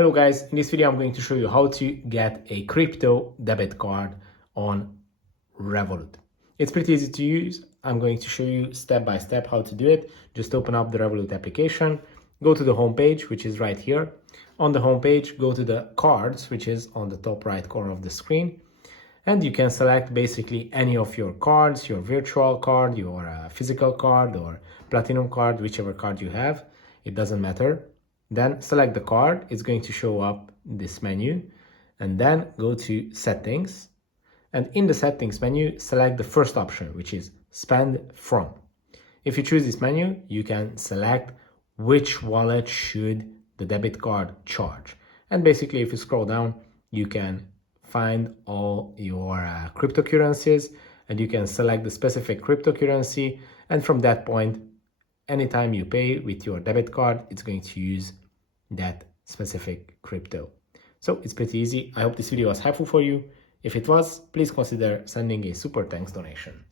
Hello guys, in this video I'm going to show you how to get a crypto debit card on Revolut. It's pretty easy to use. I'm going to show you step by step how to do it. Just open up the Revolut application, go to the home page, which is right here. On the home page, go to the cards, which is on the top right corner of the screen. And you can select basically any of your cards, your virtual card, your physical card or platinum card, whichever card you have. It doesn't matter. Then select the card. It's going to show up this menu, and then go to settings. And in the settings menu, select the first option, which is spend from. If you choose this menu, you can select which wallet should the debit card charge. And basically, if you scroll down, you can find all your cryptocurrencies, and you can select the specific cryptocurrency. And from that point, anytime you pay with your debit card, it's going to use that specific crypto. So it's pretty easy. I hope this video was helpful for you. If it was, please consider sending a super thanks donation.